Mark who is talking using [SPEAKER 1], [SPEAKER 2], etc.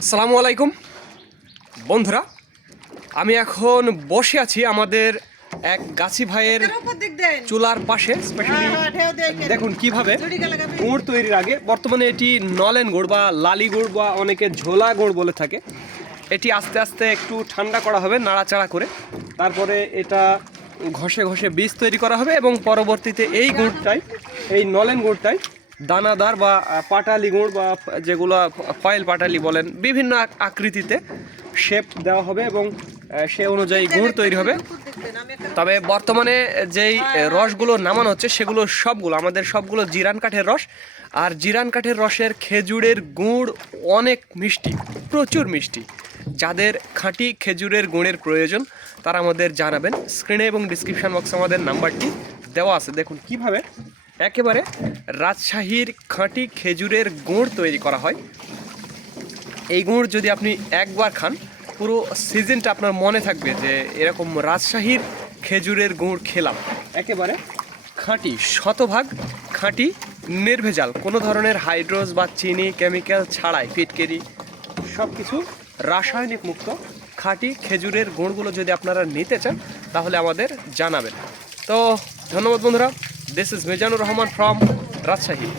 [SPEAKER 1] আসসালামু আলাইকুম। বন্ধুরা আমি এখন বসে আছি আমাদের এক গাছি ভাইয়ের চুলার পাশে স্পেশালি
[SPEAKER 2] হ্যাঁ, হ্যাঁ, দেখেন।
[SPEAKER 1] কীভাবে গুড় তৈরির আগে বর্তমানে এটি নলেন গুড় বা লালি গুড় বা অনেকে ঝোলা গুড় বলে থাকে। এটি আস্তে আস্তে একটু ঠান্ডা করা হবে নাড়াচাড়া করে। তারপরে এটা ঘষে ঘষে বীজ তৈরি করা হবে এবং পরবর্তীতে এই গুড়টাই এই নলেন গুড়টাই দানাদার বা পাটালি গুঁড় বা, যেগুলো ফয়েল পাটালি বলেন, বিভিন্ন আকৃতিতে শেপ দেওয়া হবে এবং সে অনুযায়ী গুড় তৈরি হবে। তবে বর্তমানে যেই রসগুলো নামানো হচ্ছে, সেগুলো সবগুলো, আমাদের সবগুলো জিরান কাঠের রস। আর জিরান কাঠের রসের খেজুরের গুড় অনেক মিষ্টি, প্রচুর মিষ্টি। যাদের খাঁটি খেজুরের গুড়ের প্রয়োজন, তারা আমাদের জানাবেন। স্ক্রিনে এবং ডিসক্রিপশন বক্সে আমাদের নাম্বারটি দেওয়া আছে। দেখুন কীভাবে একেবারে রাজশাহীর খাঁটি খেজুরের গুড় তৈরি করা হয়। এই গুড় যদি আপনি একবার খান, পুরো সিজনটা আপনার মনে থাকবে যে এরকম রাজশাহীর খেজুরের গুড় খেলাম। একেবারে খাঁটি, শতভাগ খাঁটি নির্ভেজাল। কোনো ধরনের হাইড্রোজ বা চিনি কেমিক্যাল ছাড়াই ফিটকেরি সব কিছু রাসায়নিক মুক্ত। খাঁটি খেজুরের গুড়গুলো যদি আপনারা নিতে চান, তাহলে আমাদের জানাবেন। তো ধন্যবাদ বন্ধুরা। This is Mizanur Rahman from Rajshahi